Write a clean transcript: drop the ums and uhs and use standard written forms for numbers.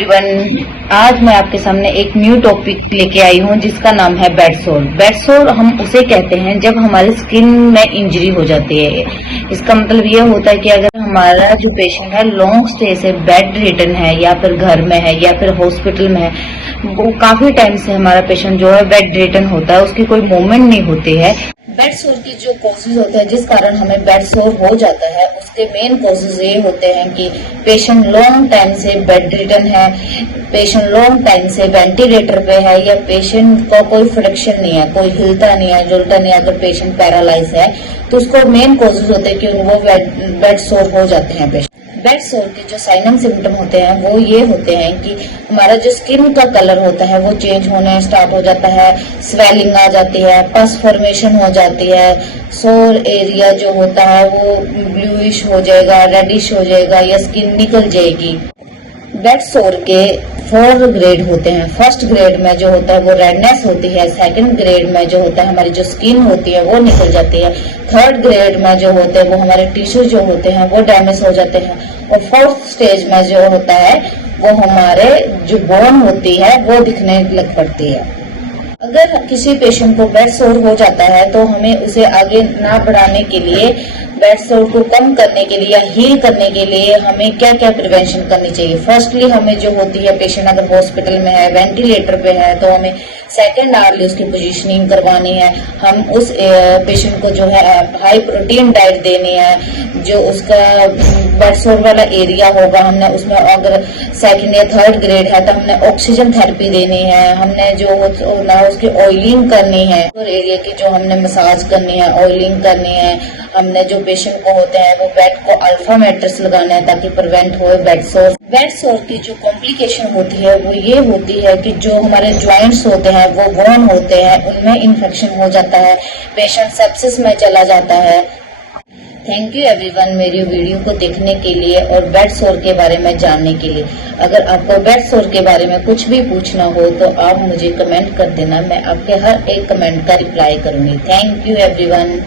Everyone, आज मैं आपके सामने एक न्यू टॉपिक लेके आई हूँ जिसका नाम है बेड सोर। बेड सोर हम उसे कहते हैं जब हमारे स्किन में इंजरी हो जाती है। इसका मतलब ये होता है कि अगर हमारा जो पेशेंट है लॉन्ग स्टे से बेड रिटर्न है या फिर घर में है या फिर हॉस्पिटल में है, वो काफी टाइम से हमारा पेशेंट जो है बेड रिटर्न होता है, उसकी कोई मूवमेंट नहीं होती है। बेड सोर की जो कॉजेज होते हैं जिस कारण हमें बेड सोर हो जाता है, उसके मेन कॉजेज ये होते हैं कि पेशेंट लॉन्ग टाइम से बेड रिटर्न है, पेशेंट लॉन्ग टाइम से वेंटिलेटर पे है, या पेशेंट का कोई फ्रिक्शन नहीं है, कोई हिलता नहीं है, जुलता नहीं है, अगर पेशेंट पैरालाइज है तो उसको मेन कॉजेज होते हैं कि वो बेड सोर हो जाते हैं पेशेंट। बेड सोर के जो साइन एंड सिम्टम होते हैं वो ये होते हैं कि हमारा जो स्किन का कलर होता है वो चेंज होने स्टार्ट हो जाता है, स्वेलिंग आ जाती है, पस फॉर्मेशन हो जाती है, सोर एरिया जो होता है वो ब्लूइश हो जाएगा, रेडिश हो जाएगा या स्किन निकल जाएगी। बेड सोर के 4 ग्रेड होते हैं। फर्स्ट ग्रेड में जो होता है वो रेडनेस होती है, सेकंड ग्रेड में जो होता है हमारी जो स्किन होती है वो निकल जाती है, थर्ड ग्रेड में जो होते हैं वो हमारे टिश्यू जो होते हैं वो डैमेज हो जाते हैं, और फोर्थ स्टेज में जो होता है वो हमारे जो बोन होती है वो दिखने लग पड़ती है। अगर किसी पेशेंट को बेड सोर हो जाता है तो हमें उसे आगे ना बढ़ाने के लिए, बेड सोर को कम करने के लिए या हील करने के लिए हमें क्या क्या प्रिवेंशन करनी चाहिए। फर्स्टली हमें जो होती है, पेशेंट अगर हॉस्पिटल में है, वेंटिलेटर पे है, तो हमें सेकेंड आवरली उसकी पोजीशनिंग करवानी है। हम उस पेशेंट को जो है हाई प्रोटीन डाइट देनी है। जो उसका बेड सोर वाला एरिया होगा हमने उसमें अगर सेकेंड या थर्ड ग्रेड है तो हमने ऑक्सीजन थेरेपी देनी है। हमने जो ना उसकी ऑयलिंग करनी है, एरिया की जो हमने मसाज करनी है, ऑयलिंग करनी है। हमने जो पेशेंट को होते हैं वो बेड को अल्फा मैट्रेस लगाना है ताकि प्रिवेंट हो बेड सोर। बेड सोर की जो कॉम्प्लिकेशन होती है वो ये होती है कि जो हमारे ज्वाइंट्स होते हैं वो बोन होते हैं, उनमें इन्फेक्शन हो जाता है, पेशेंट सेप्सिस में चला जाता है। थैंक यू एवरीवन मेरी वीडियो को देखने के लिए और बेड सोर के बारे में जानने के लिए। अगर आपको बेड सोर के बारे में कुछ भी पूछना हो तो आप मुझे कमेंट कर देना, मैं आपके हर एक कमेंट का रिप्लाई करूंगी। Thank you everyone.